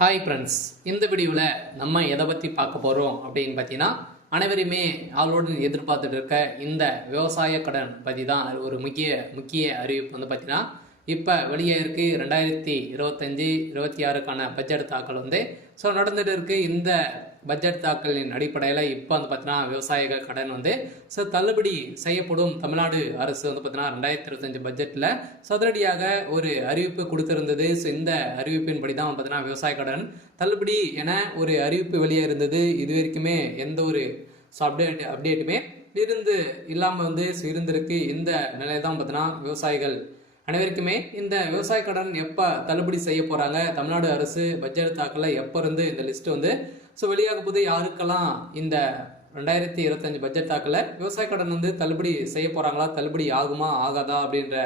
Hi friends, இந்த வீடியோவில் நம்ம எதை பற்றி பார்க்க போகிறோம் அப்படின்னு பார்த்தீங்கன்னா, அனைவருமே ஆளோடு எதிர்பார்த்துட்டு இருக்க இந்த விவசாய கடன் பற்றி தான் ஒரு முக்கிய அறிவிப்பு வந்து பார்த்தீங்கன்னா, இப்போ வெளியே இருக்கு 2025-26க்கான பட்ஜெட் தாக்கல் நடந்துட்டு இருக்கு. இந்த பட்ஜெட் தாக்கலின் அடிப்படையில் இப்போ வந்து பார்த்தீங்கன்னா விவசாயிகள் கடன் தள்ளுபடி செய்யப்படும். தமிழ்நாடு அரசு பார்த்தீங்கன்னா 2025 பட்ஜெட்டில் சதுரடியாக ஒரு அறிவிப்பு கொடுத்திருந்தது. இந்த அறிவிப்பின்படி தான் பார்த்தீங்கன்னா விவசாய கடன் தள்ளுபடி என ஒரு அறிவிப்பு வெளியே இருந்தது. இது வரைக்குமே எந்த ஒரு அப்டேட்டுமே இல்லாமல் இருந்திருக்கு. இந்த நிலையை தான் பார்த்தீங்கன்னா விவசாயிகள் அனைவருக்குமே இந்த விவசாய கடன் எப்போ தள்ளுபடி செய்ய போகிறாங்க, தமிழ்நாடு அரசு பட்ஜெட் தாக்கல எப்போ இருந்து இந்த லிஸ்ட் வெளியாக போது, யாருக்கெல்லாம் இந்த 2025 பட்ஜெட் தாக்கல விவசாய கடன் தள்ளுபடி செய்ய போகிறாங்களா, தள்ளுபடி ஆகுமா ஆகாதா அப்படின்ற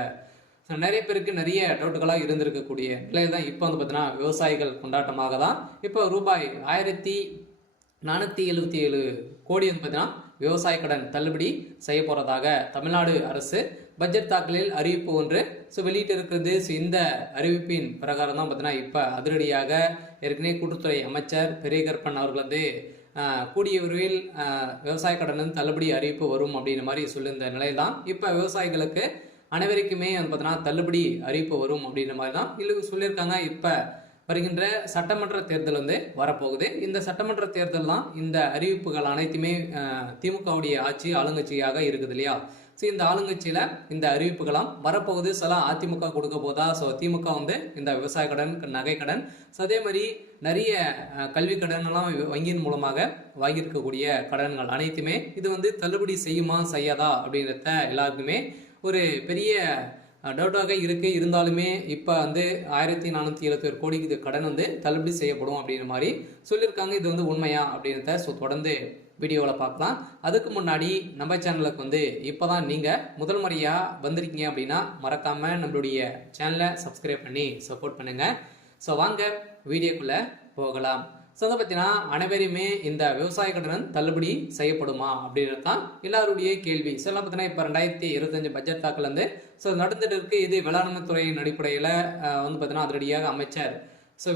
நிறைய பேருக்கு நிறைய டவுட்டுகளாக இருந்திருக்கக்கூடிய நிலையில் தான் இப்போ பார்த்தீங்கன்னா விவசாயிகள் கொண்டாட்டமாக தான் இப்போ ரூபாய் 1477 கோடி பார்த்தீங்கன்னா விவசாய கடன் தள்ளுபடி செய்ய போகிறதாக தமிழ்நாடு அரசு பட்ஜெட் தாக்கலில் அறிவிப்பு ஒன்று வெளியிட்டு இருக்கிறது. இந்த அறிவிப்பின் பிரகாரம் தான் பார்த்தீங்கன்னா இப்போ அதிரடியாக ஏற்கனவே கூட்டுத்துறை அமைச்சர் பெரியகற்பன் அவர்கள் கூடிய விரைவில் விவசாய கடன் தள்ளுபடி அறிவிப்பு வரும் அப்படின்ற மாதிரி சொல்லியிருந்த நிலையில் தான் இப்போ விவசாயிகளுக்கு அனைவருக்குமே பார்த்தீங்கன்னா தள்ளுபடி அறிவிப்பு வரும் அப்படின்ற மாதிரி தான் இல்லை சொல்லியிருக்காங்க. இப்போ வருகின்ற சட்டமன்ற தேர்தல் வரப்போகுது. இந்த சட்டமன்ற தேர்தல் தான் இந்த அறிவிப்புகள் அனைத்துமே திமுகவுடைய ஆட்சி ஆளுங்கட்சியாக இருக்குது இல்லையா. இந்த ஆளுங்கட்சியில இந்த அறிவிப்புகளாம் வரப்போகுது. சில அதிமுக கொடுக்க போதா, திமுக இந்த விவசாய கடன், நகை கடன், அதே மாதிரி நிறைய கல்வி கடன் எல்லாம் வங்கியின் மூலமாக வாங்கியிருக்கக்கூடிய கடன்கள் அனைத்துமே இது தள்ளுபடி செய்யுமா செய்யாதா அப்படின்றத எல்லாருக்குமே ஒரு பெரிய டவுட்டாக இருக்கு. இருந்தாலுமே இப்போ 1471 கோடிக்கு கடன் தள்ளுபடி செய்யப்படும் அப்படின்ற மாதிரி சொல்லியிருக்காங்க. இது உண்மையா அப்படின்றத தொடர்ந்து வீடியோவில் பார்க்கலாம். அதுக்கு முன்னாடி நம்ம சேனலுக்கு இப்போ தான் நீங்கள் முதல் முறையாக வந்திருக்கீங்க அப்படின்னா மறக்காமல் நம்மளுடைய சேனலை சப்ஸ்கிரைப் பண்ணி சப்போர்ட் பண்ணுங்கள். வாங்க வீடியோக்குள்ளே போகலாம். பார்த்தீங்கன்னா அனைவருமே இந்த விவசாய கடன் தள்ளுபடி செய்யப்படுமா அப்படின்றது தான் எல்லாருடைய கேள்வி. பார்த்தீங்கன்னா இப்போ 2025 பட்ஜெட் தாக்கல் நடந்துட்டு இருக்கு. இது வேளாண்மை துறையின் அடிப்படையில் பார்த்தீங்கன்னா அதிரடியாக அமைச்சர்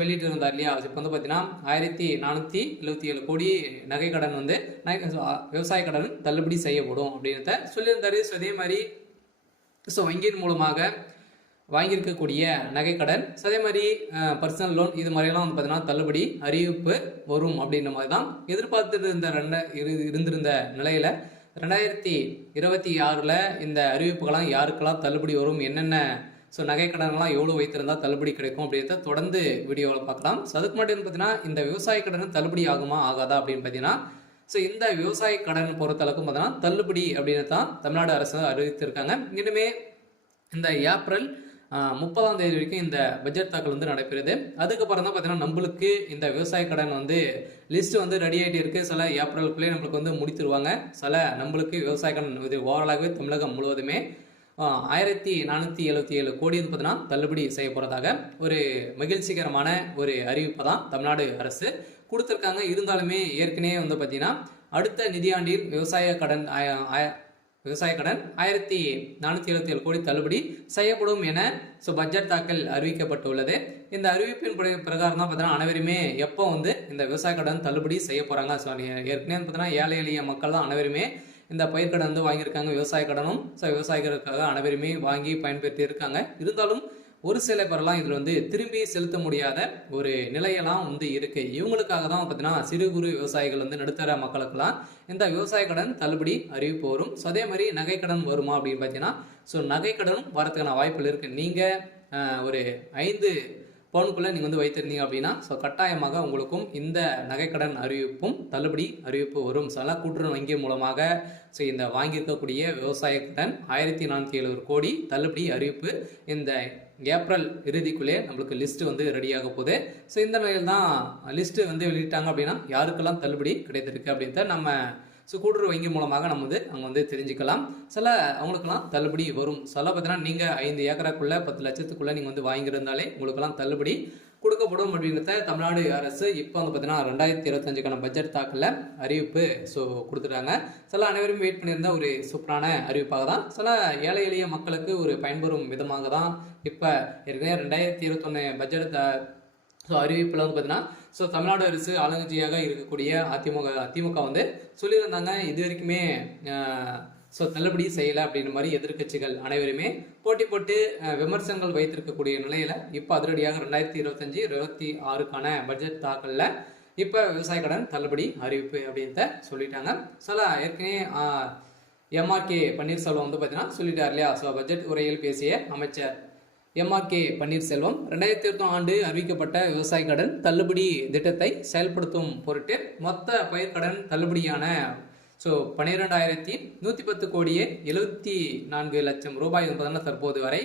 வெளியிட்டு இருந்தார் இல்லையா. இப்போ பார்த்தீங்கன்னா 1477 கோடி நகை கடன் விவசாய கடன் தள்ளுபடி செய்யப்படும் அப்படின்றத சொல்லியிருந்தாரு. அதே மாதிரி வங்கியின் மூலமாக வாங்கியிருக்கக்கூடிய நகைக்கடன், அதே மாதிரி பர்சனல் லோன், இது மாதிரியெல்லாம் பார்த்தீங்கன்னா தள்ளுபடி அறிவிப்பு வரும் அப்படின்ற மாதிரி தான் எதிர்பார்த்துட்டு இருந்திருந்த நிலையில் 2026 இந்த அறிவிப்புகள்லாம் யாருக்கெல்லாம் தள்ளுபடி வரும், என்னென்ன நகைக்கடன்லாம் எவ்வளோ வைத்திருந்தால் தள்ளுபடி கிடைக்கும் அப்படின்றத தொடர்ந்து வீடியோவில் பார்க்கலாம். அதுக்கு மட்டும் பார்த்தீங்கன்னா இந்த விவசாய கடன் தள்ளுபடி ஆகுமா ஆகாதா அப்படின்னு பார்த்தீங்கன்னா இந்த விவசாய கடன் பொறுத்தளவுக்கும் பார்த்தீங்கன்னா தள்ளுபடி அப்படின்னு தான் தமிழ்நாடு அரசு அறிவித்திருக்காங்க. இனிமே இந்த ஏப்ரல் 30ஆம் தேதி வரைக்கும் இந்த பட்ஜெட் தாக்கல் நடைபெறுது. அதுக்கப்புறம் தான் பார்த்தீங்கன்னா நம்மளுக்கு இந்த விவசாய கடன் லிஸ்ட் ரெடி ஆகிட்டு இருக்கு. சில ஏப்ரலுக்குள்ளே நம்மளுக்கு முடித்துருவாங்க. சில நம்மளுக்கு விவசாய கடன் இது ஓவராலாகவே தமிழகம் முழுவதுமே 1477 கோடி பார்த்தீங்கன்னா தள்ளுபடி செய்ய போகிறதாக ஒரு மகிழ்ச்சிகரமான ஒரு அறிவிப்பை தான் தமிழ்நாடு அரசு கொடுத்துருக்காங்க. இருந்தாலுமே ஏற்கனவே பார்த்தீங்கன்னா அடுத்த நிதியாண்டில் விவசாய கடன் 1477 கோடி தள்ளுபடி செய்யப்படும் என பட்ஜெட் தாக்கல் அறிவிக்கப்பட்டுள்ளது. இந்த அறிவிப்பின் பிரகாரம் தான் பார்த்தீங்கன்னா அனைவருமே எப்போ இந்த விவசாய கடன் தள்ளுபடி செய்ய போகிறாங்க. ஏற்கனவே பார்த்தீங்கன்னா ஏழை எளிய மக்கள் தான் அனைவருமே இந்த பயிர்க்கடன் வாங்கியிருக்காங்க. விவசாய கடனும் விவசாயிகளுக்காக அனைவருமே வாங்கி பயன்படுத்தி இருக்காங்க. இருந்தாலும் ஒரு சில பேரெல்லாம் இதில் திரும்பி செலுத்த முடியாத ஒரு நிலையெல்லாம் இருக்கு. இவங்களுக்காக தான் பார்த்தீங்கன்னா சிறு குறு விவசாயிகள் நடுத்தர மக்களுக்கெல்லாம் இந்த விவசாய கடன் தள்ளுபடி அறிவிப்பு வரும். அதே மாதிரி நகை கடன் வருமா அப்படின்னு பார்த்தீங்கன்னா நகை கடனும் வரதுக்கான வாய்ப்புகள் இருக்கு. நீங்கள் ஒரு 5 பவுனுக்குள்ளே நீங்கள் வைத்திருந்தீங்க அப்படின்னா கட்டாயமாக உங்களுக்கும் இந்த நகைக்கடன் அறிவிப்பும் தள்ளுபடி அறிவிப்பு வரும். கூட்டுறவு வங்கி மூலமாக இந்த வாங்கியிருக்கக்கூடிய விவசாய கடன் 1477 கோடி தள்ளுபடி அறிவிப்பு இந்த ஏப்ரல் இறுதிக்குள்ளே நம்மளுக்கு லிஸ்ட் ரெடியாக போகுது. இந்த நிலையில் தான் லிஸ்ட் வெளியிட்டாங்க அப்படின்னா யாருக்கெல்லாம் தள்ளுபடி கிடைத்திருக்கு அப்படின்றத நம்ம கூட்டுறவு வங்கி மூலமாக நம்ம அங்கே தெரிஞ்சுக்கலாம். சில அவங்களுக்கெல்லாம் தள்ளுபடி வரும். சில பார்த்தீங்கன்னா நீங்கள் 5 ஏக்கராக்குள்ளே 10 லட்சத்துக்குள்ளே நீங்கள் வாங்கியிருந்தாலே உங்களுக்கெல்லாம் தள்ளுபடி கொடுக்கப்படும் அப்படின்றத தமிழ்நாடு அரசு இப்போ பார்த்தீங்கன்னா 2025க்கான பட்ஜெட் தாக்கல அறிவிப்பு கொடுத்துட்டாங்க. சில அனைவரும் வெயிட் பண்ணியிருந்த ஒரு சூப்பரான அறிவிப்பாக தான், சில ஏழை எளிய மக்களுக்கு ஒரு பயன்பெறும் விதமாக தான் இப்போ ஏற்கனவே 2021 பட்ஜெட் ஸோ அறிவிப்பில் வந்து பார்த்தீங்கன்னா தமிழ்நாடு அரசு ஆளுங்கட்சியாக இருக்கக்கூடிய திமுக வந்து சொல்லியிருந்தாங்க இது வரைக்குமே தள்ளுபடி செய்யலை அப்படின்ற மாதிரி எதிர்கட்சிகள் அனைவருமே போட்டி போட்டு விமர்சனங்கள் வைத்திருக்கக்கூடிய நிலையில இப்போ அதிரடியாக 2025-26க்கான பட்ஜெட் தாக்கலில் இப்போ விவசாய கடன் தள்ளுபடி அறிவிப்பு அப்படின்றத சொல்லிட்டாங்க. ஏற்கனவே எம்ஆர்கே பன்னீர்செல்வம் வந்து பார்த்தீங்கன்னா சொல்லிட்டார் இல்லையா. பட்ஜெட் உரையில் பேசிய அமைச்சர் எம்ஆர்கே பன்னீர்செல்வம் 2021 ஆண்டு அறிவிக்கப்பட்ட விவசாய கடன் தள்ளுபடி திட்டத்தை செயல்படுத்தும் பொருட்டு மொத்த பயிர்க்கடன் தள்ளுபடியான 12,110 கோடியே 74 லட்சம் ரூபாய் என்பதன தற்போது வரை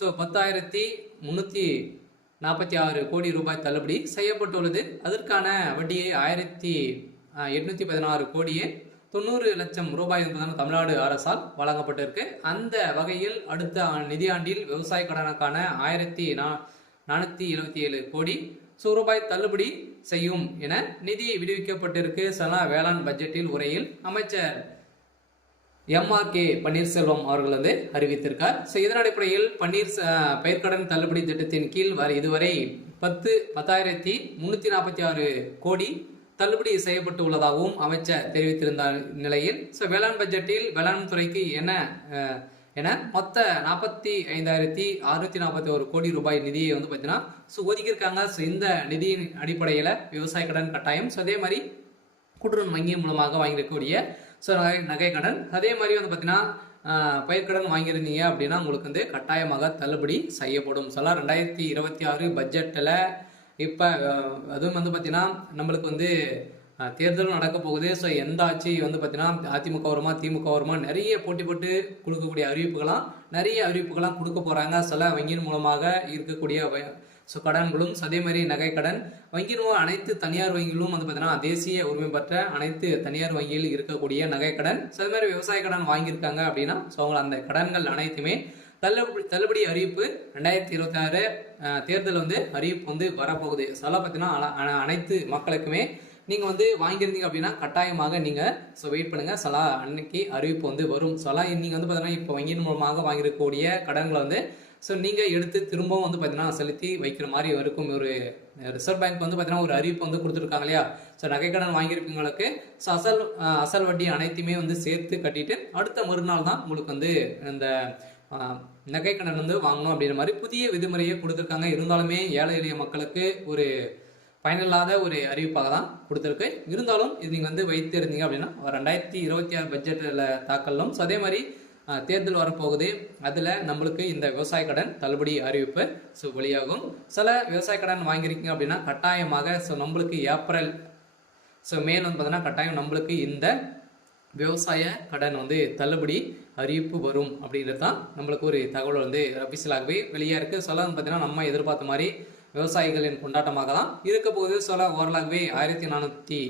10,346 கோடி ரூபாய் தள்ளுபடி செய்யப்பட்டுள்ளது. அதற்கான வட்டியை 1,816 கோடியே 90 லட்சம் ரூபாய் என்பதான தமிழ்நாடு அரசால் வழங்கப்பட்டிருக்கு. அந்த வகையில் அடுத்த நிதியாண்டில் விவசாய கடனுக்கான 1,477 கோடி ரூபாய் தள்ளுபடி செய்யும் என நிதி விடுவிக்கப்பட்டிருக்கு. வேளாண் பட்ஜெட்டில் உரையில் அமைச்சர் எம்ஆர்கே பன்னீர்செல்வம் அவர்கள் வந்து அறிவித்திருக்கார். இதன் அடிப்படையில் பயிர்க்கடன் தள்ளுபடி திட்டத்தின் கீழ் இதுவரை 10,346 கோடி தள்ளுபடி செய்யப்பட்டு உள்ளதாகவும் அமைச்சர் தெரிவித்திருந்த நிலையில் வேளாண் பட்ஜெட்டில் வேளாண் துறைக்கு என மொத்த 45,641 கோடி ரூபாய் நிதியை வந்து பார்த்தீங்கன்னா ஒதுக்கியிருக்காங்க. இந்த நிதியின் அடிப்படையில் விவசாய கடன் கட்டாயம் அதே மாதிரி கூட்டுறவு வங்கி மூலமாக வாங்கியிருக்கக்கூடிய நகை கடன் அதே மாதிரி வந்து பார்த்தீங்கன்னா பயிர்க்கடன் வாங்கியிருந்தீங்க அப்படின்னா உங்களுக்கு வந்து கட்டாயமாக தள்ளுபடி செய்யப்படும். 2026 பட்ஜெட்டில் இப்போ அதுவும் வந்து பார்த்தீங்கன்னா நம்மளுக்கு வந்து தேர்தலும் நடக்க போகுது. எந்த ஆட்சி வந்து பார்த்தீங்கன்னா அதிமுக வருமா திமுக வருமா நிறைய போட்டி போட்டு கொடுக்கக்கூடிய நிறைய அறிவிப்புகளாம் கொடுக்க போகிறாங்க. வங்கியின் மூலமாக இருக்கக்கூடிய கடன்களும் அதே மாதிரி நகை கடன் வங்கியின் அனைத்து தனியார் வங்கிகளும் வந்து பார்த்தீங்கன்னா தேசிய உரிமை பெற்ற அனைத்து தனியார் வங்கியில் இருக்கக்கூடிய நகை கடன் அதே மாதிரி விவசாய கடன் வாங்கியிருக்காங்க அப்படின்னா அவங்க அந்த கடன்கள் அனைத்துமே தள்ளுபடி அறிவிப்பு 2026 தேர்தல் வந்து அறிவிப்பு வந்து வரப்போகுது. பார்த்தீங்கன்னா அனைத்து மக்களுக்குமே நீங்கள் வந்து வாங்கியிருந்தீங்க அப்படின்னா கட்டாயமாக நீங்கள் வெயிட் பண்ணுங்கள். அன்னைக்கு அறிவிப்பு வந்து வரும். நீங்கள் வந்து பார்த்தீங்கன்னா இப்போ வங்கியின் மூலமாக வாங்கியிருக்கக்கூடிய கடன்களை வந்து நீங்கள் எடுத்து திரும்பவும் வந்து பார்த்தீங்கன்னா செலுத்தி வைக்கிற மாதிரி இருக்கும். ஒரு ரிசர்வ் பேங்க் வந்து பார்த்தீங்கன்னா ஒரு அறிவிப்பு வந்து கொடுத்துருக்காங்க இல்லையா. நகை கடன் வாங்கியிருக்கவங்களுக்கு அசல் வட்டி அனைத்துமே வந்து சேர்த்து கட்டிட்டு அடுத்த மறுநாள் தான் உங்களுக்கு வந்து இந்த நகை கடன் வந்து வாங்கணும் அப்படின்ற மாதிரி புதிய விதிமுறையை கொடுத்துருக்காங்க. இருந்தாலுமே ஏழை எளிய மக்களுக்கு ஒரு பயனில்லாத ஒரு அறிவிப்பாக தான் கொடுத்துருக்கு. இருந்தாலும் இது நீங்கள் வந்து வைத்து இருந்தீங்க அப்படின்னா 2026 பட்ஜெட்டில் தாக்கலும் அதே மாதிரி தேர்தல் வரப்போகுது. அதில் நம்மளுக்கு இந்த விவசாய கடன் தள்ளுபடி அறிவிப்பு வெளியாகும். விவசாய கடன் வாங்கியிருக்கீங்க அப்படின்னா கட்டாயமாக நம்மளுக்கு ஏப்ரல் மேல் வந்து பார்த்தீங்கன்னா கட்டாயம் நம்மளுக்கு இந்த விவசாய கடன் வந்து தள்ளுபடி அறிவிப்பு வரும் அப்படின்றது தான் நம்மளுக்கு ஒரு தகவல் வந்து அபிஷியலாகவே வெளியே இருக்குது. வந்து பார்த்தீங்கன்னா நம்ம எதிர்பார்த்த மாதிரி விவசாயிகளின் கொண்டாட்டமாக தான் இருக்க போகுது. ஓரளவுவே 1,400